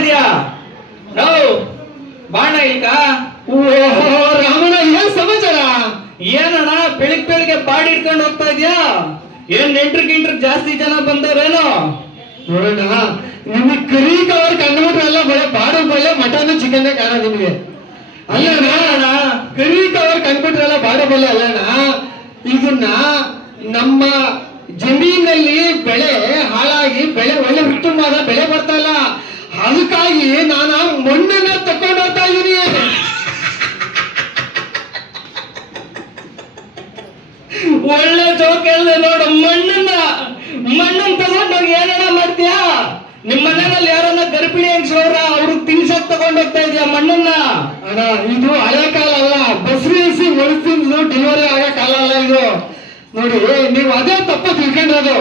ಇದೆಯಾ ಬಾಣ ಈಗ? ಓಹೋ ರಾಮಣ್ಣ, ಏನ್ ಸಮಾಚಾರ? ಏನಣ್ಣ ಬೆಳಿಗ್ಗೆ ಬಾಡಿ ಇಟ್ಕೊಂಡು ಹೋಗ್ತಾ ಇದ್ಯಾ? ಏನ್ ನೆಂಟ್ರು ಜಾಸ್ತಿ ಜನ ಬಂದವ್ರೇನೋ? ನೋಡೋಣ, ನಿಮ್ಗೆ ಕರಿ ಕವರ್ ಕಂಡುಬಿಟ್ರೆ ಎಲ್ಲ ಬರೀ ಬಾಡು ಬಲ್ಲೆ ಮಟನ್ ಚಿಕನ್ ಕಾಣ ನಿಮ್ಗೆ. ಅಲ್ಲಣ್ಣ, ಕರಿ ಕವರ್ ಕಂಡುಬಿಟ್ರೆಲ್ಲ ಬಾಡು ಬಲ್ಲೆ ಅಲ್ಲಣ್ಣ. ಇದನ್ನ ನಮ್ಮ ಜಮೀನಲ್ಲಿ ಬೆಳೆ ಹಾಳಾಗಿ ಬೆಳೆ ಒಳ್ಳೆ ಉತ್ತಮವಾದ ಬೆಳೆ ಬರ್ತಾ ಇಲ್ಲ, ಅದಕ್ಕಾಗಿ ನಾನು ಮಣ್ಣನ್ನ ತಕೊಂಡು ಹೋಗ್ತಾ ಇದೀನಿ. ಒಳ್ಳೆ ಜೋಕ್ ಹೇಳ್ದೆ ನೋಡು. ಮಣ್ಣನ್ನ ತಗೊಂಡೋಗಿ ಏನಣ್ಣ ಮಾಡ್ತೀಯಾ? ನಿಮ್ ಮನೆಯಲ್ಲಿ ಯಾರನ್ನ ಗರ್ಭಿಣಿ ಹೆಂಗ್ಸವ್ರ ಅವ್ರಿಗೆ ತಿನ್ಸಕ್ ತಗೊಂಡ್ ಹೋಗ್ತಾ ಇದೀಯ ಮಣ್ಣನ್ನ? ಅಣ್ಣ, ಇದು ಹಳೆ ಕಾಲ ಅಲ್ಲ, ಬಸ್ರಿಸಿ ಒಳಸಿಂದು ಡೆಲಿವರಿ ಆಗೋ ಕಾಲ ಅಲ್ಲ ಇದು. ನೋಡಿ, ನೀವು ಅದೇ ತಪ್ಪು ತಿಳ್ಕೊಂಡಿರೋದು.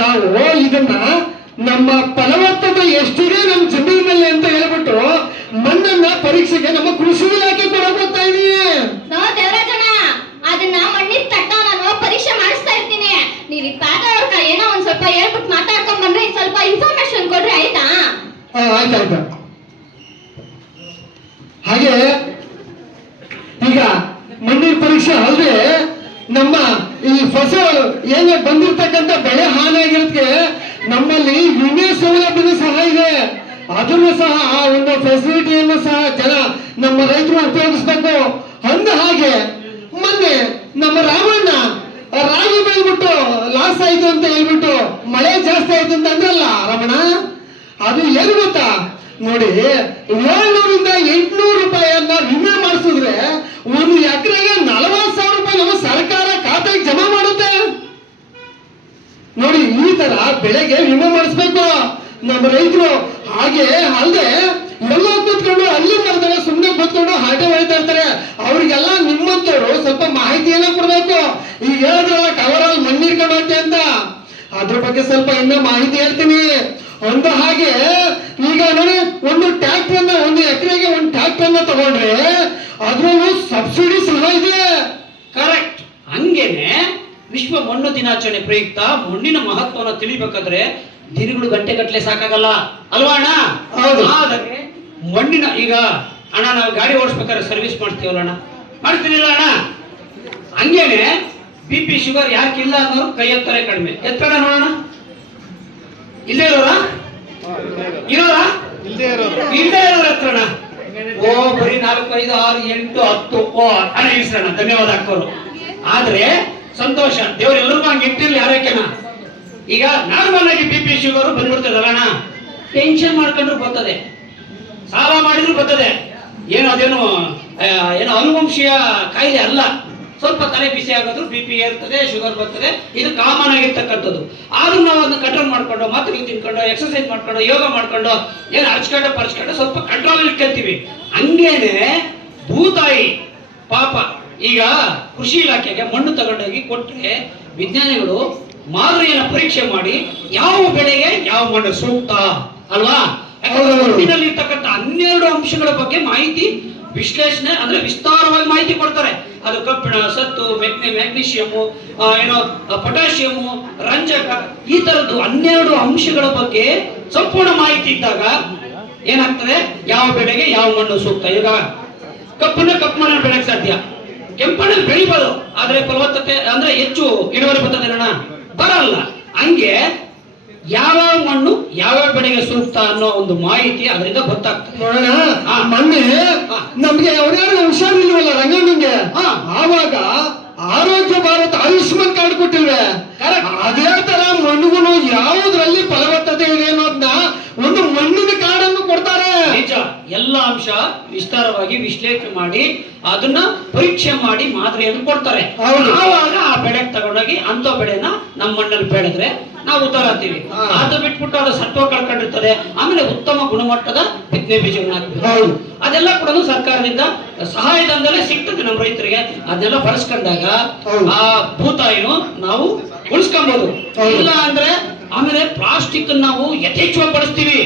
ನಾವು ಇದನ್ನ ನಮ್ಮ ಫಲವತ್ತತೆ ಎಷ್ಟಿದೆ ನಮ್ಮ ಜಮೀನಲ್ಲಿ ಅಂತ ಹೇಳ್ಬಿಟ್ಟು ಮಣ್ಣನ್ನ ಪರೀಕ್ಷೆಗೆ ನಮ್ಮ ಕೃಷಿ ಇಲಾಖೆ ಕೊಡಕ್ ಹೋಗ್ತಾ ಇದೀವಿ. ಅದನ್ನ ಮಣ್ಣಿನ ತಟ್ಟ ನಾನು ಪರೀಕ್ಷೆ ಮಾಡಿಸ್ತಾ ಇರ್ತೀನಿ. ನೀವು ಪಾಠ ಏನೋ ಒಂದ್ ಸ್ವಲ್ಪ ಹೇಳ್ಬಿಟ್ಟು ಮಾತಾಡ್ಕೊಂಡ್ ಬಂದ್ರೆ ಸ್ವಲ್ಪ ಇನ್ಫಾರ್ಮೇಶನ್ ಕೊಡ್ರಿ, ಆಯ್ತಾ? ಆಯ್ತಾಯ್ತಾ. ಹಾಗೆ ಈಗ ಮಣ್ಣಿನ ಪರೀಕ್ಷೆ ಅಲ್ಲದೆ ನಮ್ಮ ಈ ಫಸಲು ಏನೇ ಬಂದಿರ್ತಕ್ಕಂಥ ಬೆಳೆ ಹಾನಿಯಾಗಿರೋದಕ್ಕೆ ನಮ್ಮಲ್ಲಿ ವಿಮೆ ಸೌಲಭ್ಯನೂ ಸಹ ಇದೆ. ಅದನ್ನು ಸಹ ಆ ಒಂದು ಫೆಸಿಲಿಟಿಯನ್ನು ಸಹ ನಮ್ಮ ರೈತರು ಉಪಯೋಗಿಸ್ಬೇಕು. ಅಂದ ಹಾಗೆ ಮೊನ್ನೆ ನಮ್ಮ ರಾಮಣ್ಣ ರಾಗಿ ಬೆಳ್ಬಿಟ್ಟು ಲಾಸ್ ಆಯ್ತು ಅಂತ ಹೇಳ್ಬಿಟ್ಟು ಮಳೆ ಜಾಸ್ತಿ ಆಯ್ತು ಅಂತ ಅಂದ್ರಲ್ಲ ರಮಣ, ಅದು ಏನು ಗೊತ್ತಾ? ನೋಡಿ, 700ರಿಂದ 800 ರೂಪಾಯಿಯನ್ನ ವಿಮೆ ಮಾಡಿಸಿದ್ರೆ 1 ಎಕರೆಗೆ 40,000 ರೂಪಾಯಿ ನಮ್ಮ ಸರ್ಕಾರ ಖಾತೆಗೆ ಜಮಾ ಮಾಡುತ್ತೆ. ನೋಡಿ, ಈ ತರ ಬೆಳೆಗೆ ವಿಮೆ ಮಾಡಿಸ್ಬೇಕು ನಮ್ಮ ರೈತರು. ಹಾಗೆ ಅಲ್ಲದೆ ಎಲ್ಲ ಕೂತ್ಕೊಂಡು ಅಲ್ಲಿ ಮರದಾಗ ಸುಮ್ಮನೆ ಕೂತ್ಕೊಂಡು ಹಾಟೆ ಹೊಡಿತಾ ಇರ್ತಾರೆ. ಅವ್ರಿಗೆಲ್ಲ ನಿಮ್ಮಂತವ್ರು ಸ್ವಲ್ಪ ಮಾಹಿತಿಯನ್ನ ಕೊಡ್ಬೇಕು. ಈಗ ಹೇಳಿದ್ರಲ್ಲ ಕವರಲ್ಲಿ ಮಣ್ಣಿರ್ಕೊಂಡು ಹೋಗ್ತೆ ಅಂತ, ಅದ್ರ ಬಗ್ಗೆ ಸ್ವಲ್ಪ ಇನ್ನೂ ಮಾಹಿತಿ ಹೇಳ್ತೀನಿ. ಅಂದ ಹಾಗೆ ಈಗ ನೋಡಿ, ಒಂದು ಟ್ರ್ಯಾಕ್ಟರ್ 1 ಎಕರೆಗೆ 1 ಟ್ರ್ಯಾಕ್ಟರ್ ತಗೊಂಡ್ರೆ ಅದ್ರಲ್ಲೂ ಸಬ್ಸಿಡಿ ಸಹ ಇದೆ. ಕರೆಕ್ಟ್. ಹಂಗೇನೆ ವಿಶ್ವ ಮಣ್ಣು ದಿನಾಚರಣೆ ಪ್ರಯುಕ್ತ ಮಣ್ಣಿನ ಮಹತ್ವವನ್ನು ತಿಳಿಬೇಕಾದ್ರೆ ದಿನಗಳು ಗಂಟೆ ಸಾಕಾಗಲ್ಲ ಅಲ್ವಾ ಅಣ್ಣ? ಆದರೆ ಮಣ್ಣಿನ ಈಗ ಅಣ್ಣ ನಾವು ಗಾಡಿ ಓಡಿಸ್ಬೇಕಾದ್ರೆ ಸರ್ವಿಸ್ ಮಾಡ್ತೀವಲ್ಲ ಅಣ್ಣ, ಮಾಡ್ತೀನಿಲ್ಲ ಅಣ್ಣ? ಹಂಗೇನೆ BP ಶುಗರ್ ಯಾಕಿಲ್ಲ ಅನ್ನೋರು ಕೈ ಎತ್ತಾರೆ ಕಡಿಮೆ. ಎತ್ತಡ ನೋಡೋಣ. ಇಲ್ಲೇ ಇರೋರಾ? ಇಲ್ಲೇ ಇರೋರ ಹತ್ರಣ? ಓ ಬರೀ 4, 5, 6, 8, 10. ಓ ಅಣ್ಣ ಇಳಿಸೋಣ, ಧನ್ಯವಾದ ಹಾಕೋರು. ಆದ್ರೆ ಸಂತೋಷ, ದೇವ್ರು ಎಲ್ಲರಿಗೂ ಹಂಗೆ ಇಟ್ಟಿರ್ಲಿ ಆರೋಗ್ಯನ. ಈಗ ನಾರ್ಮಲ್ ಆಗಿ BP ಶುಗರ್ ಬಂದ್ಬಿಡ್ತದಲ್ಲ ಅಣ್ಣ, ಟೆನ್ಷನ್ ಮಾಡ್ಕೊಂಡ್ರು ಬರ್ತದೆ, ಸಾಲ ಮಾಡಿದ್ರು ಬರ್ತದೆ. ಅದೇನು ಅನುವಂಶೀಯ ಕಾಯಿಲೆ ಅಲ್ಲ. ಸ್ವಲ್ಪ ತಲೆ ಬಿಸಿ ಆಗೋದು, BP ಏರ್ತದೆ, ಶುಗರ್ ಬರ್ತದೆ, ಇದು ಕಾಮನ್ ಆಗಿರ್ತಕ್ಕಂಥದ್ದು. ಆದ್ರೂ ನಾವು ಅದನ್ನ ಕಂಟ್ರೋಲ್ ಮಾಡ್ಕೊಂಡು, ಮಾತ್ರೆ ತಿನ್ಕೊಂಡು, ಎಕ್ಸರ್ಸೈಸ್ ಮಾಡ್ಕೊಂಡು, ಯೋಗ ಮಾಡ್ಕೊಂಡು, ಪರ್ಚ್ಕೊಂಡು ಸ್ವಲ್ಪ ಕಂಟ್ರೋಲ್ ಇಟ್ಕೊಳ್ತೀವಿ. ಹಂಗೇನೆ ಭೂತಾಯಿ ಪಾಪ ಈಗ ಕೃಷಿ ಇಲಾಖೆಗೆ ಮಣ್ಣು ತಗೊಂಡೋಗಿ ಕೊಟ್ಟರೆ ವಿಜ್ಞಾನಿಗಳು ಮಾದರಿಯನ್ನು ಪರೀಕ್ಷೆ ಮಾಡಿ ಯಾವ ಬೆಳೆಗೆ ಯಾವ ಮಣ್ಣು ಸೂಕ್ತ ಅಲ್ವಾ? ಮಣ್ಣಿನಲ್ಲಿ ಇರ್ತಕ್ಕಂಥ 12 ಅಂಶಗಳ ಬಗ್ಗೆ ಮಾಹಿತಿ ವಿಶ್ಲೇಷಣೆ ಅಂದ್ರೆ ವಿಸ್ತಾರವಾಗಿ ಮಾಹಿತಿ ಕೊಡ್ತಾರೆ. ಅದು ಕಬ್ಬಿಣ, ಸತ್ತು, ಮ್ಯಾಗ್ನೀಷಿಯಮು, ಪೊಟ್ಯಾಷಿಯಮು, ರಂಜಕ, ಈ ತರದ್ದು 12 ಅಂಶಗಳ ಬಗ್ಗೆ ಸಂಪೂರ್ಣ ಮಾಹಿತಿ ಇದ್ದಾಗ ಏನಾಗ್ತದೆ, ಯಾವ ಬೆಳೆಗೆ ಯಾವ ಮಣ್ಣು ಸೂಕ್ತ. ಈಗ ಕಪ್ಪು ಮಣ್ಣನ್ನು ಬೆಳೆಯಕ್ಕೆ ಸಾಧ್ಯ, ಕೆಂಪಣ್ಣಲ್ಲಿ ಬೆಳಿಬೋದು, ಆದ್ರೆ ಫಲವತ್ತತೆ ಅಂದ್ರೆ ಹೆಚ್ಚು ಇಳುವರಿ ಬರ್ತದೆ ಬರಲ್ಲ. ಹಂಗೆ ಯಾವ ಮಣ್ಣು ಯಾವ ಬೆಳೆಗೆ ಸೂಕ್ತ ಅನ್ನೋ ಒಂದು ಮಾಹಿತಿ ಅದರಿಂದ ಗೊತ್ತಾಗ್ತದೆ. ನೋಡೋಣ, ಮೊನ್ನೆ ನಮ್ಗೆ ಯಾವ್ಯಾರು ಹುಷಾರಿಲ್ವಲ್ಲ ರಂಗಣ್ಣಂಗೆ, ಆವಾಗ ಆರೋಗ್ಯ ಭಾರತ ಆಯುಷ್ಮಾನ್ ಕಾರ್ಡ್ ಕೊಟ್ಟಿಲ್ವೇ? ಅದೇ ತರ ಮಣ್ಣುಗಳು ಯಾವುದ್ರಲ್ಲಿ ಫಲವತ್ತತೆ ಇದೆ ಅನ್ನೋದನ್ನ ಒಂದು ಮಣ್ಣಿನ ಕಾರ್ಡನ್ನು ಕೊಡ್ತಾರೆ. ನಿಜ, ಎಲ್ಲ ಅಂಶ ವಿಸ್ತಾರವಾಗಿ ವಿಶ್ಲೇಷಣೆ ಮಾಡಿ ಅದನ್ನ ಪರೀಕ್ಷೆ ಮಾಡಿ ಮಾದರಿಯನ್ನು ಕೊಡ್ತಾರೆ. ಆವಾಗ ಆ ಬೆಳೆಗೆ ತಗೊಂಡೋಗಿ ಅಂತ ಬೆಳೆನ ನಮ್ಮ ಮಣ್ಣಲ್ಲಿ ಬೆಳೆದ್ರೆ ನಾವು ಉದ್ಧಾರ ಆಗ್ತೀವಿ. ಅದು ಬಿಟ್ಬಿಟ್ಟು ಅದು ಸತ್ವ ಕಳ್ಕೊಂಡಿರ್ತದೆ. ಆಮೇಲೆ ಉತ್ತಮ ಗುಣಮಟ್ಟದ ಬಿತ್ತನೆ ಬೀಜಗಳನ್ನ ಹಾಕ್ತೀವಿ. ಅದೆಲ್ಲ ಕೂಡ ಸರ್ಕಾರದಿಂದ ಸಹಾಯಧನದಲ್ಲೇ ಸಿಗ್ತದೆ ನಮ್ಮ ರೈತರಿಗೆ. ಅದನ್ನೆಲ್ಲ ಬಳಸ್ಕೊಂಡಾಗ ಆ ಭೂತಾಯಿನು ನಾವು ಉಳಿಸ್ಕೊಬಹುದು. ಇಲ್ಲ ಅಂದ್ರೆ ಆಮೇಲೆ ಪ್ಲಾಸ್ಟಿಕ್ ನಾವು ಯಥೇಚ್ಛವಾಗಿ ಬಳಸ್ತೀವಿ.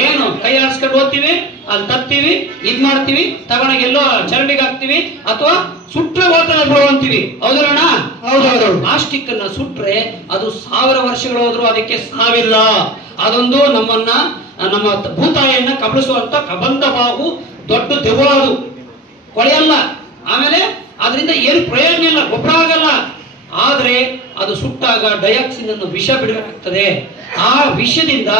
ಏನು ಕೈ ಆಡಿಸ್ಕೊಂಡು ಹೋಗ್ತೀವಿ, ಅಲ್ಲಿ ತತ್ತೀವಿ, ಇದ್ ಮಾಡ್ತೀವಿ, ತಗೊಂಡಾಗ ಎಲ್ಲೋ ಚರಂಡಿಗೆ ಹಾಕ್ತಿವಿ, ಅಥವಾ ಸುಟ್ರೆ ಹೋಗ್ತಾರೆ ಬಿಡು ಅಂತೀವಿ. ಹೌದಲ್ಲ? ಹೌದೌದು. ಪ್ಲಾಸ್ಟಿಕ್ ಅನ್ನ ಸುಟ್ರೆ ಅದು 1000 ವರ್ಷಗಳು ಹೋದ್ರು ಅದಕ್ಕೆ ಸಾವಿಲ್ಲ. ಅದೊಂದು ನಮ್ಮನ್ನ ನಮ್ಮ ಭೂತಾಯಿಯನ್ನ ಕಬಳಿಸುವಂತ ಕಬಂಧ ಬಾಹು ದೊಡ್ಡ ದೆವ್ವ ಅದು, ಕೊಳೆಯಲ್ಲ. ಆಮೇಲೆ ಅದರಿಂದ ಏನು ಪ್ರಯೋಜನ ಇಲ್ಲ, ಗೊಬ್ಬರ ಆಗಲ್ಲ. ಆದ್ರೆ ಅದು ಸುಟ್ಟಾಗ ಡಯಾಕ್ಸಿನ್ ಅನ್ನು ವಿಷ ಬಿಡಬೇಕಾಗ್ತದೆ. ಆ ವಿಷದಿಂದ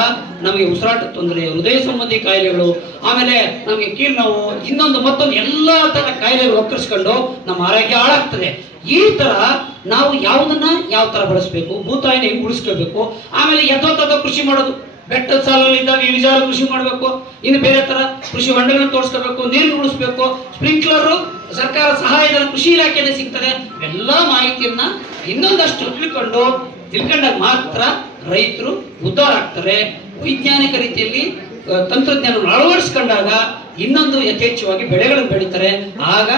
ನಮಗೆ ಉಸಿರಾಟ ತೊಂದರೆ, ಹೃದಯ ಸಂಬಂಧಿ ಕಾಯಿಲೆಗಳು, ಆಮೇಲೆ ನಮಗೆ ಕೀಲು ನೋವು, ಇನ್ನೊಂದು ಮತ್ತೊಂದು ಎಲ್ಲಾ ತರ ಕಾಯಿಲೆಗಳು ಒಕ್ಕರಿಸ್ಕೊಂಡು ನಮ್ಮ ಆರೋಗ್ಯ ಹಾಳಾಗ್ತದೆ. ಈ ತರ ನಾವು ಯಾವುದನ್ನ ಯಾವ ತರ ಬಳಸಬೇಕು, ಭೂತಾಯಿನ ಹೆಂಗ್ ಉಳಿಸ್ಕೋಬೇಕು, ಆಮೇಲೆ ಯಥೋತಥ ಕೃಷಿ ಮಾಡೋದು. ಬೆಟ್ಟದ ಸಾಲಲ್ಲಿ ಇದ್ದಾಗ ಇಳಿಜಾರು ಕೃಷಿ ಮಾಡಬೇಕು, ಇನ್ನು ಬೇರೆ ತರ ಕೃಷಿ ಹೊಂಡಗಳನ್ನು ತೋರಿಸ್ಕೋಬೇಕು, ನೀರು ಉಳಿಸ್ಬೇಕು, ಸ್ಪ್ರಿಂಕ್ಲರ್ ಸರ್ಕಾರ ಸಹಾಯದ ಕೃಷಿ ಇಲಾಖೆಯಲ್ಲಿ ಸಿಗ್ತದೆ. ಎಲ್ಲ ಮಾಹಿತಿಯನ್ನ ಇನ್ನೊಂದಷ್ಟು ತಿಳ್ಕೊಂಡಾಗ ಮಾತ್ರ ರೈತರು ಉದ್ಧಾರ ಆಗ್ತಾರೆ. ವೈಜ್ಞಾನಿಕ ರೀತಿಯಲ್ಲಿ ತಂತ್ರಜ್ಞಾನವನ್ನು ಅಳವಡಿಸ್ಕೊಂಡಾಗ ಇನ್ನೊಂದು ಯಥೇಚ್ಛವಾಗಿ ಬೆಳೆಗಳನ್ನು ಬೆಳೀತಾರೆ. ಆಗ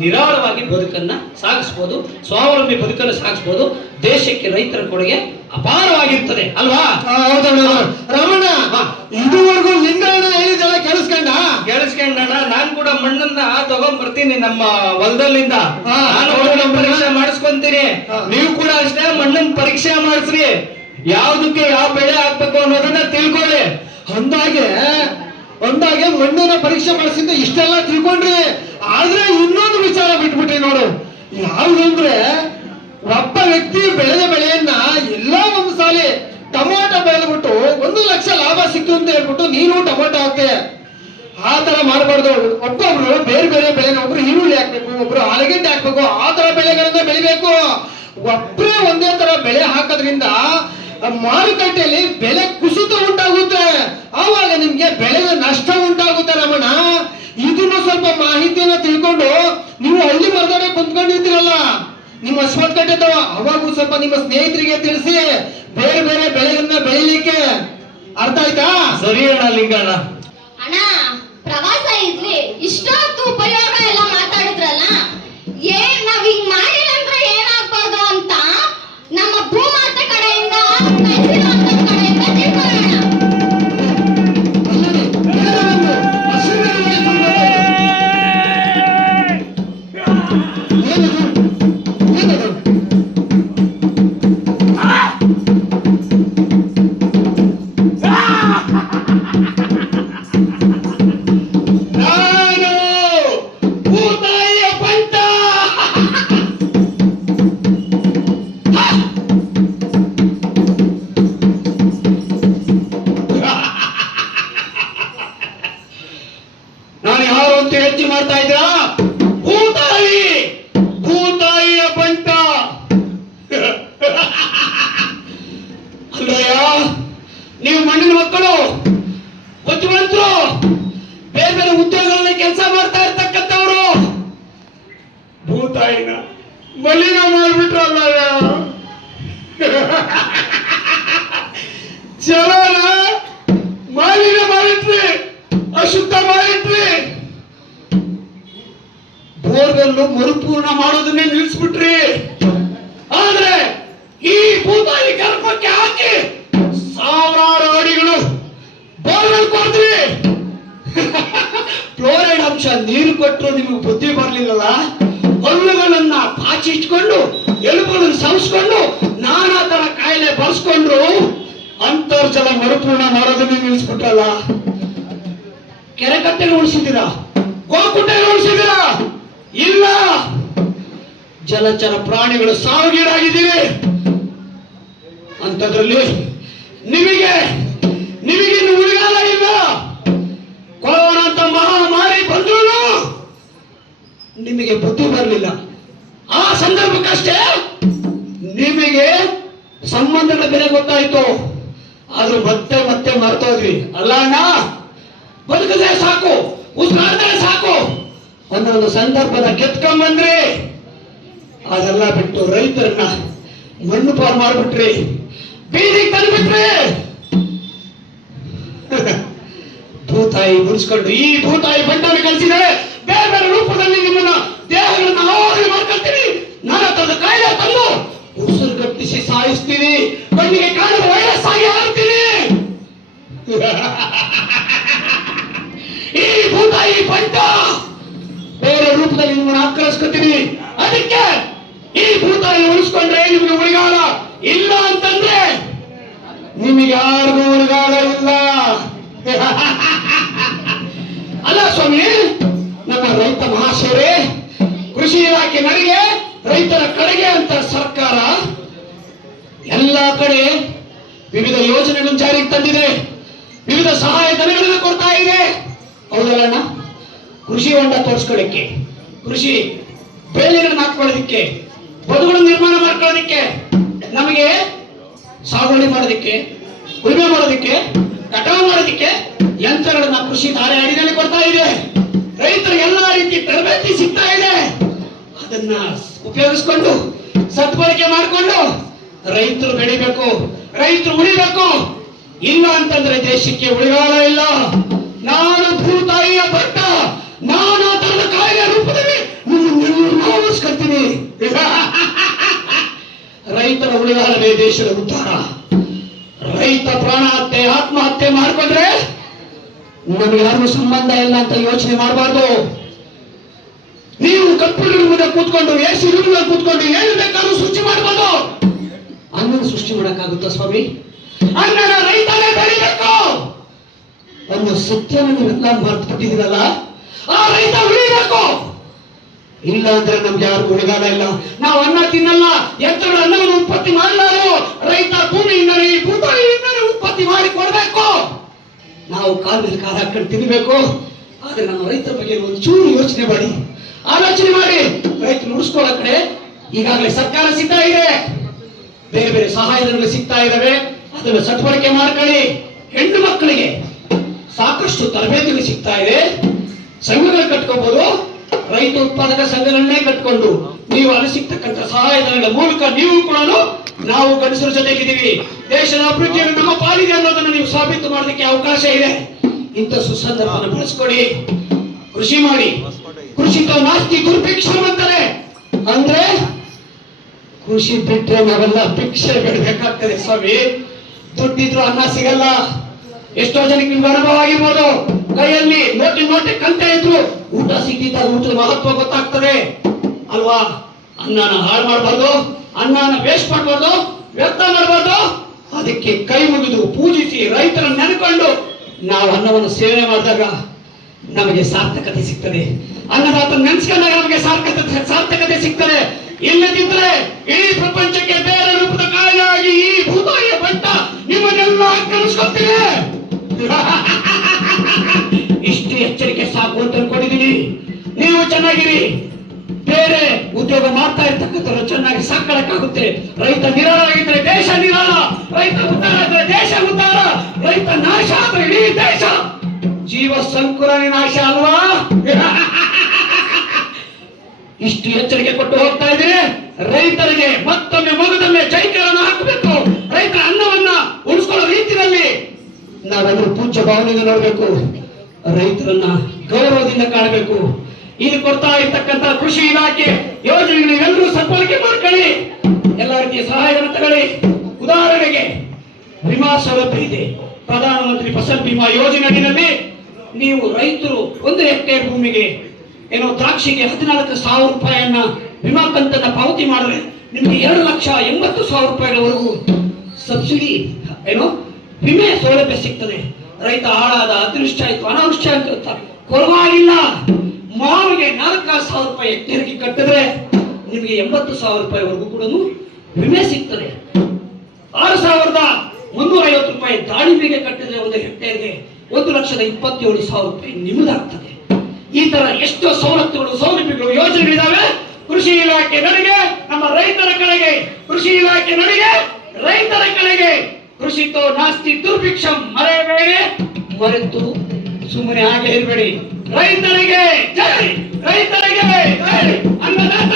ನಿರಾಳವಾಗಿ ಬದುಕನ್ನ ಸಾಗಿಸ್ಬೋದು, ಸ್ವಾವಲಂಬಿ ಬದುಕನ್ನು ಸಾಗಿಸ್ಬೋದು. ದೇಶಕ್ಕೆ ರೈತರ ಕೊಡುಗೆ ಅಪಾರವಾಗಿರ್ತದೆ ಅಲ್ವಾ? ಹೌದಣ್ಣ. ರಮಣ, ಇದುವರೆಗೂ ಲಿಂಗಣ್ಣ ಹೇಳಿದೆಲ್ಲ ಕೇಳಿಸ್ಕೊಂಡಣ್ಣ. ನಾನ್ ಕೂಡ ಮಣ್ಣನ್ನ ತಗೊಂಡ್ ಬರ್ತೀನಿ ನಮ್ಮ ಹೊಲದಲ್ಲಿಂದ. ನಾನು ಮಣ್ಣನ್ನ ಪರೀಕ್ಷೆ ಮಾಡಿಸ್ಕೊಂತೀನಿ. ನೀವು ಕೂಡ ಅಷ್ಟೇ ಮಣ್ಣನ್ನ ಪರೀಕ್ಷೆ ಮಾಡಿಸ್ರಿ. ಯಾವ್ದಕ್ಕೆ ಯಾವ ಬೆಳೆ ಹಾಕ್ಬೇಕು ಅನ್ನೋದನ್ನ ತಿಳ್ಕೊಳ್ಳಿ. ಅಂದಾಗೆ ಮಣ್ಣಿನ ಪರೀಕ್ಷೆ ಮಾಡಿಸಿದ್ದು ಇಷ್ಟೆಲ್ಲ ತಿಳ್ಕೊಂಡ್ರಿ. ಆದ್ರೆ ಇನ್ನೊಂದು ವಿಚಾರ ಬಿಟ್ಬಿಟ್ರಿ ನೋಡು. ಯಾವ್ದು ಅಂದ್ರೆ, ಒಬ್ಬ ವ್ಯಕ್ತಿ ಬೆಳೆದ ಬೆಳೆಯನ್ನ ಎಲ್ಲ ಒಂದು ಸಾಲಿ ಟೊಮೊಟೊ ಬೆಳೆದ್ಬಿಟ್ಟು 1 ಲಕ್ಷ ಲಾಭ ಸಿಕ್ತು ಅಂತ ಹೇಳ್ಬಿಟ್ಟು ನೀನು ಟೊಮೊಟೊ ಹಾಕ್ತೆ. ಆ ತರ ಮಾಡಬಾರ್ದು. ಒಬ್ಬೊಬ್ರು ಬೇರೆ ಬೇರೆ ಬೆಳೆನ, ಒಬ್ರು ಈರುಳ್ಳಿ ಹಾಕ್ಬೇಕು, ಒಬ್ರು ಆಲೂಗೆಡ್ಡೆ ಹಾಕ್ಬೇಕು, ಆ ತರ ಬೆಳೆಗಳನ್ನ ಬೆಳಿಬೇಕು. ಒಬ್ಬರೇ ಒಂದೇ ತರ ಬೆಳೆ ಹಾಕೋದ್ರಿಂದ ಮಾರುಕಟ್ಟೆಯಲ್ಲಿ ಬೆಲೆ ಕುಸಿತ ಉಂಟಾಗುತ್ತೆ. ಆವಾಗ ನಿಮ್ಗೆ ಬೆಳೆಯ ನಷ್ಟ ಉಂಟಾಗುತ್ತೆ ರಮಣ. ಇದನ್ನು ಸ್ವಲ್ಪ ಮಾಹಿತಿಯನ್ನ ತಿಳ್ಕೊಂಡು ನೀವು ಹಳ್ಳಿ ಮರದಡೆ ಕುಂತ್ಕೊಂಡಿರ್ತೀರಲ್ಲ, ನಿಮ್ಮ ಅಶ್ವತ್ಥಕಟ್ಟೆದವ, ಅವಾಗೂ ಸ್ವಲ್ಪ ನಿಮ್ಮ ಸ್ನೇಹಿತರಿಗೆ ತಿಳಿಸಿ ಬೇರೆ ಬೇರೆ ಬೆಳೆಗಳನ್ನ ಬೆಳಿಲಿಕ್ಕೆ. ಅರ್ಥ ಆಯ್ತಾ? ಸರಿ ಅಣ್ಣ ಲಿಂಗಣ್ಣ. ಅಣ್ಣ, ಪ್ರವಾಸ ಇದ್ರಿ, ಇಷ್ಟೊತ್ತು ಉಪಯೋಗ ಎಲ್ಲ ಮಾತಾಡಿದ್ರಲ್ಲ, ನಾವ್ ಹಿಂಗ್ ಮಾಡಿಲ್ಲ ಅಂದ್ರೆ ಏನಾಗ್ಬೋದು ಅಂತ ನಮ್ಮ ಭೂಮಾತೆ ಕಡೆಯಿಂದ ಕಡೆಯಿಂದ ತಿಳ್ಕೊಳ್ಳೋಣ. ನಾನು ಯಾರು ಅಂತ ಯೋಚನೆ ಮಾಡ್ತಾ ಇದ್ದೀರಾ? ಭೂತಾಯಿಯ ಬಂಟ ಅಲ್ಲಯ್ಯ. ನೀವು ಮಣ್ಣಿನ ಮಕ್ಕಳು, ಬುದ್ಧಿವಂತರು, ಬೇರೆ ಬೇರೆ ಉದ್ಯೋಗಗಳಲ್ಲಿ ಕೆಲಸ ಮಾಡ್ತಾ ಇರ್ತಕ್ಕಂಥವ್ರು. ಭೂತಾಯಿನ ಮಲಿನ ಮಾಡ್ಬಿಟ್ರಲ್ಲ, ಜಲನ ಮಾಲಿನ್ಯ ಮಾಡಿಟ್ರಿ, ಅಶುದ್ಧ ಮಾಡಿಟ್ರಿ, ಬೋರ್ವೆಲ್ಲು ಮರುಪೂರ್ಣ ಮಾಡೋದನ್ನೇ ನಿಲ್ಲಿಸ್ಬಿಟ್ರಿ. ಆದ್ರೆ ಈ ಭೂತಾಯಿ ಗರ್ಭಕ್ಕೆ ಹಾಕಿ ಸಾವಿರಾರು ಅಡಿಗಳು ಬೋರ್ವೆಲ್ ಕೊಡ್ತೀವಿ. ಫ್ಲೋರೈಡ್ ಅಂಶ ನೀರು ಕೊಟ್ಟರು ನಿಮಗೆ ಬುದ್ಧಿ ಬರ್ಲಿಲ್ಲಲ್ಲ. ಹಲ್ಲುಗಳನ್ನ ಪಾಚಿಟ್ಕೊಂಡು ಎಲುಬುಗಳನ್ನು ಸವಸ್ಕೊಂಡು ನಾನಾ ತರ ಕಾಯಿಲೆ ಬರ್ಸ್ಕೊಂಡ್ರು ಅಂತರ್ಜಲ ಮರುಪೂರ್ಣ ಮಾಡೋದನ್ನೇ ನಿಲ್ಲಿಸ್ಬಿಟ್ರಲ್ಲ. ಕೆರೆಕಟ್ಟೆಗೆ ಉಳಿಸಿದ್ದೀರಾ? ಗೋಕುಂಟೆಗೆ ಉಳಿಸಿದ್ದೀರಾ? ಇಲ್ಲ. ಜಲಚರ ಪ್ರಾಣಿಗಳು ಸಾವಿಗೀಡಾಗಿದ್ದೀರಿ. ಅಂಥದ್ರಲ್ಲಿ ನಿಮಗೆ ಇನ್ನು ಉಳಿಗಾಲ ಇಲ್ಲ. ಕೊರೋನಾ ಅಂತ ಮಹಾಮಾರಿ ಬಂದ್ರು ನಿಮಗೆ ಬುದ್ಧಿ ಬರಲಿಲ್ಲ. ಆ ಸಂದರ್ಭಕ್ಕಷ್ಟೇ ನಿಮಗೆ ಸಂಬಂಧದ ಬೆಲೆ ಗೊತ್ತಾಯ್ತು. ಆದ್ರೂ ಮತ್ತೆ ಮತ್ತೆ ಮರ್ತೋದ್ರಿ ಅಲ್ಲ ಅಣ್ಣ. ಬದುಕಿದ್ರೆ ಸಾಕು, ಉಸಿರಾಡಿದ್ರೆ ಸಾಕು, ಒಂದೊಂದು ಸಂದರ್ಭದ ಗೆದ್ಕೊಂಡ್ಬಂದ್ರಿ. ಅದೆಲ್ಲ ಬಿಟ್ಟು ರೈತರನ್ನ ಮಣ್ಣು ಪಾಲು ಮಾಡ್ಬಿಟ್ರಿ, ಬೀದಿಗೆ ತಂದ್ಬಿಟ್ರಿ. ಭೂತಾಯಿ ಮುಡಿಸ್ಕೊಂಡು ಈ ಭೂತಾಯಿ ಬಂಡನ್ನು ಕಳಿಸಿದರೆ ಬೇರೆ ಬೇರೆ ರೂಪದಲ್ಲಿ ನಿಮ್ಮನ್ನ ದೇಹಗಳನ್ನ ಆವಾಹನೆ ಮಾಡ್ಕೊಳ್ತೀನಿ. ನಾನಾ ತರದ ಕಾಯಿಲೆ ತಂದು ಉಸಿರು ಗಟ್ಟಿಸಿ ಸಾಯಿಸ್ತೀನಿ. ಕಣ್ಣಿಗೆ ಕಾಣದ ವೈರಸ್ ಆಗಿ ಹಾಕ್ತೀನಿ. ಈ ಭೂತಾಯಿ ಬಂಟ ಬೇರೆ ರೂಪದಲ್ಲಿ ನಿಮ್ಮನ್ನು ಆಕ್ರಮಿಸ್ಕೊತೀನಿ. ಅದಕ್ಕೆ ಈ ಭೂತಾಯಿ ಉಳಿಸ್ಕೊಂಡ್ರೆ ನಿಮಗೆ ಉಳಿಗಾಲ ಇಲ್ಲ ಅಂತಂದ್ರೆ ನಿಮಗೆ ಯಾರಿಗೂ ಉಳಿಗಾಲ ಇಲ್ಲ. ಅಲ್ಲ ಸ್ವಾಮಿ, ನಮ್ಮ ರೈತ ಮಹಾಶಯರೇ, ಕೃಷಿ ಇಲಾಖೆ ನಡೆಗೆ ರೈತರ ಕಡೆಗೆ ಅಂತ ಸರ್ಕಾರ ಎಲ್ಲ ಕಡೆ ವಿವಿಧ ಯೋಜನೆಗಳನ್ನು ಜಾರಿಗೆ ತಂದಿದೆ, ವಿವಿಧ ಸಹಾಯಧನಗಳನ್ನು ಕೊಡ್ತಾ ಇದೆ. ಹೌದಲ್ಲ? ಕೃಷಿ ಹೊಂಡ ತೋರಿಸ್ಕೊಳ್ಳಿಕ್ಕೆ, ಕೃಷಿ ಬೇಲಿಗಳನ್ನು ಹಾಕೊಳ್ಳೋದಿಕ್ಕೆ, ಬದುಗಳನ್ನು ನಿರ್ಮಾಣ ಮಾಡ್ಕೊಳ್ಳೋದಿಕ್ಕೆ, ನಮಗೆ ಸಾಗುವಳಿ ಮಾಡೋದಿಕ್ಕೆ, ಉಳುಮೆ ಮಾಡೋದಿಕ್ಕೆ, ಕಟಾವು ಮಾಡೋದಿಕ್ಕೆ ಯಂತ್ರಗಳನ್ನ ಕೃಷಿ ಧಾರೆ ಅಡಿನಲ್ಲಿ ಕೊಡ್ತಾ ಇದೆ. ರೈತರಿಗೆ ಎಲ್ಲ ರೀತಿ ತರಬೇತಿ ಸಿಗ್ತಾ ಇದೆ. ಅದನ್ನ ಉಪಯೋಗಿಸ್ಕೊಂಡು ಸದ್ಬಳಕೆ ಮಾಡಿಕೊಂಡು ರೈತರು ಬೆಳಿಬೇಕು, ರೈತರು ಉಳಿಬೇಕು. ಇಲ್ಲ ಅಂತಂದ್ರೆ ದೇಶಕ್ಕೆ ಉಳಿಗಾಲ ಇಲ್ಲ. ನಾನು ಭೂತಾಯಿಯ ಭಟ್ಟ, ನಾನು ತನ್ನ ಕಾಯಿಲೆ ರೂಪದಲ್ಲಿ ಉಳಿಸ್ಕೊಳ್ತೀನಿ. ರೈತರ ಉಳಿಗಾಲವೇ ದೇಶದ ಉದ್ಧಾರ. ರೈತ ಪ್ರಾಣ ಹತ್ಯೆ, ಆತ್ಮಹತ್ಯೆ ಮಾಡಿಕೊಂಡ್ರೆ ನಮಗೆ ಯಾರಿಗೂ ಸಂಬಂಧ ಇಲ್ಲ ಅಂತ ಯೋಚನೆ ಮಾಡಬಾರ್ದು. ನೀವು ಕಂಪ್ಯೂಟರ್ ಮುಂದೆ ಕೂತ್ಕೊಂಡು ಎಸಿ ರೂಮ್ ಕೂತ್ಕೊಂಡು ಏನು ಬೇಕಾದ್ರೂ ಸೃಷ್ಟಿ ಮಾಡಬಹುದು. ಅನ್ನನ ಸೃಷ್ಟಿ ಮಾಡಕ್ಕಾಗುತ್ತಾ ಸ್ವಾಮಿ? ಅನ್ನನ ರೈತನೇ ಬೆಳಿಬೇಕು. ಒಂದು ಸತ್ಯವನ್ನು ನೀವೆಲ್ಲ ಮರೆತುಬಿಟ್ಟಿದ್ದೀರಲ್ಲ, ಆ ರೈತ ಉಳಿಬೇಕು. ಇಲ್ಲ ಅಂದ್ರೆ ನಮ್ಗೆ ಯಾರು ಉಳಿಗಾಲ ಇಲ್ಲ. ನಾವು ಅನ್ನ ತಿನ್ನಲ್ಲ, ಯಂತ್ರಗಳ ಅನ್ನವನ್ನು ಉತ್ಪತ್ತಿ ಮಾಡಲಾರು. ರೈತ ಭೂಮಿಯಿಂದಲೇ, ಭೂತಾಯಿಯಿಂದಲೇ ಉತ್ಪತ್ತಿ ಮಾಡಿ ಕೊಡಬೇಕು. ನಾವು ಕಾಲದಲ್ಲಿ ಕಾಲ ಹಾಕೊಂಡು ತಿನ್ನಬೇಕು. ಆದ್ರೆ ನಮ್ಮ ರೈತರ ಬಗ್ಗೆ ಒಂದು ಚೂರು ಯೋಚನೆ ಮಾಡಿ, ಆಲೋಚನೆ ಮಾಡಿ. ರೈತರು ಉಳಿಸ್ಕೊಳ್ಳೋ ಕಡೆ ಈಗಾಗಲೇ ಸರ್ಕಾರ ಸಿಗ್ತಾ ಇದೆ, ಬೇರೆ ಬೇರೆ ಸಹಾಯಧನಗಳು ಸಿಗ್ತಾ ಇದಾವೆ. ಅದನ್ನು ಸದ್ಬಳಕೆ ಮಾಡ್ಕೊಳ್ಳಿ. ಹೆಣ್ಣು ಮಕ್ಕಳಿಗೆ ಸಾಕಷ್ಟು ತರಬೇತಿಗಳು ಸಿಗ್ತಾ ಇದೆ. ಸಂಘಗಳು ಕಟ್ಕೋಬಹುದು. ರೈತ ಉತ್ಪಾದಕ ಸಂಘಗಳನ್ನೇ ಕಟ್ಕೊಂಡು ನೀವು ಅಲ್ಲಿ ಸಿಗ್ತಕ್ಕಂಥ ಸಹಾಯಧನಗಳ ಮೂಲಕ ನೀವು ಕೂಡ ನಾವು ಗಂಡಸರ ಜೊತೆಗಿದ್ದೀವಿ, ದೇಶದ ಅಭಿವೃದ್ಧಿಯನ್ನು ನಮ್ಮ ಪಾಲಿಗೆ ಅನ್ನೋದನ್ನು ನೀವು ಸಾಬೀತು ಮಾಡೋದಕ್ಕೆ ಅವಕಾಶ ಇದೆ. ಇಂಥ ಸುಸಂದರ್ಭವನ್ನು ಬಳಸ್ಕೊಡಿ. ಕೃಷಿ ಮಾಡಿ. ಕೃಷಿತೋ ನಾಸ್ತಿ ದುರ್ಭಿಕ್ಷಂ ಅಂತಾರೆ. ಅಂದ್ರೆ ಕೃಷಿ ಬಿಟ್ರೆ ನಾವೆಲ್ಲ ಭಿಕ್ಷೆ ಬಿಡಬೇಕಾಗ್ತದೆ ಸ್ವಾಮಿ. ದುಡ್ಡಿದ್ರು ಅನ್ನ ಸಿಗಲ್ಲ. ಎಷ್ಟೋ ಜನಕ್ಕೆ ನಿಮ್ಗೆ ಅನುಭವ ಆಗಿರ್ಬೋದು. ಕೈಯಲ್ಲಿ ನೋಟಿ ಕಂತೆ ಇದ್ರು ಊಟ ಸಿಕ್ಕಿದ್ದಾಗ ಊಟದ ಮಹತ್ವ ಗೊತ್ತಾಗ್ತದೆ ಅಲ್ವಾ? ಅನ್ನನ ಹಾಳು ಮಾಡಬಾರ್ದು, ಅನ್ನನ ವೇಸ್ಟ್ ಮಾಡಬಾರ್ದು, ವ್ಯರ್ಥ ಮಾಡಬಾರ್ದು. ಅದಕ್ಕೆ ಕೈ ಮುಗಿದು ಪೂಜಿಸಿ ರೈತರನ್ನು ನೆನಕೊಂಡು ನಾವು ಅನ್ನವನ್ನು ಸೇವನೆ ಮಾಡಿದಾಗ ನಮಗೆ ಸಾರ್ಥಕತೆ ಸಿಗ್ತದೆ. ಅನ್ನದಾತ ನೆನೆಸ್ಕೊಂಡಾಗ ನಮಗೆ ಸಾರ್ಥಕತೆ ಸಿಗ್ತದೆ. ಇಲ್ಲದಿದ್ರೆ ಇಡೀ ಪ್ರಪಂಚಕ್ಕೆ ಬೇರೆ ರೂಪದ ಕಾಯಿಯಾಗಿ ಈ ಭೂತಾಯಿಯ ಭಟ್ಟ ನಿಮ್ಮನ್ನೆಲ್ಲ ಕಲಿಸ್ಕೊಳ್ತೀವಿ. ಇಷ್ಟು ಎಚ್ಚರಿಕೆ ಸಾಕು ಅಂತ ಅನ್ಕೊಂಡಿದ್ದೀನಿ. ನೀವು ಚೆನ್ನಾಗಿರಿ. ಬೇರೆ ಉದ್ಯೋಗ ಮಾಡ್ತಾ ಇರ್ತಕ್ಕಂಥವ್ರು ಚೆನ್ನಾಗಿ ಸಾಕೊಳ್ಳಕ್ಕಾಗುತ್ತೆ. ರೈತ ನಿರಾಳ ಆಗಿದ್ರೆ ದೇಶ ನಿರಾಳ, ರೈತ ಉದ್ಧಾರ ಆದ್ರೆ ದೇಶ ಉದ್ಧಾರ, ರೈತ ನಾಶ ಆದ್ರೆ ಇಡೀ ದೇಶ ಜೀವ ಸಂಕುಲನೆ ನಾಶ ಅಲ್ವಾ? ಇಷ್ಟು ಎಚ್ಚರಿಕೆ ಕೊಟ್ಟು ಹೋಗ್ತಾ ಇದ್ರೆ ರೈತರಿಗೆ ಮತ್ತೊಮ್ಮೆ ಮಗದೊಮ್ಮೆ ಜೈಕರನ್ನು ಹಾಕಬೇಕು. ರೈತರ ಅನ್ನವನ್ನ ಉಳಿಸ್ಕೊಳ್ಳೋ ರೀತಿಯಲ್ಲಿ ನಾವೆಲ್ಲರೂ ಪೂಜ್ಯ ಭಾವನೆಯಿಂದ ನೋಡಬೇಕು. ರೈತರನ್ನ ಗೌರವದಿಂದ ಕಾಣಬೇಕು. ಇದು ಕೊಡ್ತಾ ಇರ್ತಕ್ಕಂಥ ಕೃಷಿ ಇಲಾಖೆ ಯೋಜನೆಗಳು ಎಲ್ಲರೂ ಸದ್ಬಳಕೆ ಮಾಡ್ಕೊಳ್ಳಿ. ಎಲ್ಲ ರೀತಿಯ ಸಹಾಯಧನ ತಗೊಳ್ಳಿ. ಉದಾಹರಣೆಗೆ ವಿಮಾ ಸೌಲಭ್ಯ ಇದೆ. ಪ್ರಧಾನಮಂತ್ರಿ ಫಸಲ್ ಬಿಮಾ ಯೋಜನೆ ಅಡಿಯಲ್ಲಿ ನೀವು ರೈತರು 1 ಹೆಕ್ಟೇರ್ ಭೂಮಿಗೆ ಏನೋ ದ್ರಾಕ್ಷಿಗೆ 14,000 ರೂಪಾಯಿಯನ್ನ ವಿಮಾ ಕಂತನ್ನ ಪಾವತಿ ಮಾಡಿದ್ರೆ ನಿಮ್ಗೆ 2,80,000 ರೂಪಾಯಿಗಳವರೆಗೂ ಸಬ್ಸಿಡಿ ಏನೋ ವಿಮೆ ಸೌಲಭ್ಯ ಸಿಗ್ತದೆ. ರೈತ ಹಾಳಾದ, ಅತಿವೃಷ್ಟಿ ಆಯ್ತು, ಅನಾವೃಷ್ಟಿ ಆಯ್ತು ಅಂತ ಪರವಾಗಿಲ್ಲ. ಮಾವಿಗೆ 4,000 ರೂಪಾಯಿ ಹೆಕ್ಟೇರ್ಗೆ ಕಟ್ಟಿದ್ರೆ ನಿಮಗೆ 80,000 ರೂಪಾಯಿವರೆಗೂ ಕೂಡ ವಿಮೆ ಸಿಗ್ತದೆ. 6,350 ರೂಪಾಯಿ ದಾಳಿಂಬೆಗೆ ಕಟ್ಟಿದ್ರೆ 1 ಹೆಕ್ಟೇರ್ಗೆ 1,27,000 ರೂಪಾಯಿ ನಿಮ್ಮದಾಗ್ತದೆ. ಈ ತರ ಎಷ್ಟೋ ಸವಲತ್ತುಗಳು, ಸೌಲಭ್ಯಗಳು, ಯೋಜನೆಗಳಿದಾವೆ. ಕೃಷಿ ಇಲಾಖೆ ನಡೆಗೆ ನಮ್ಮ ರೈತರ ಕಡೆಗೆ, ಕೃಷಿ ಇಲಾಖೆ ನಡೆಗೆ ರೈತರ ಕಡೆಗೆ. ಕೃಷಿತೋ ನಾಸ್ತಿ ದುರ್ಭಿಕ್ಷಂ ಮರೆಯಬೇಡಿ, ಮರೆತು ಸುಮ್ಮನೆ ಹಾಗೆ ಇರಬೇಡಿ. ರೈತರಿಗೆ ಜೈ, ರೈತರಿಗೆ ಜೈ, ಅನ್ನದಾತ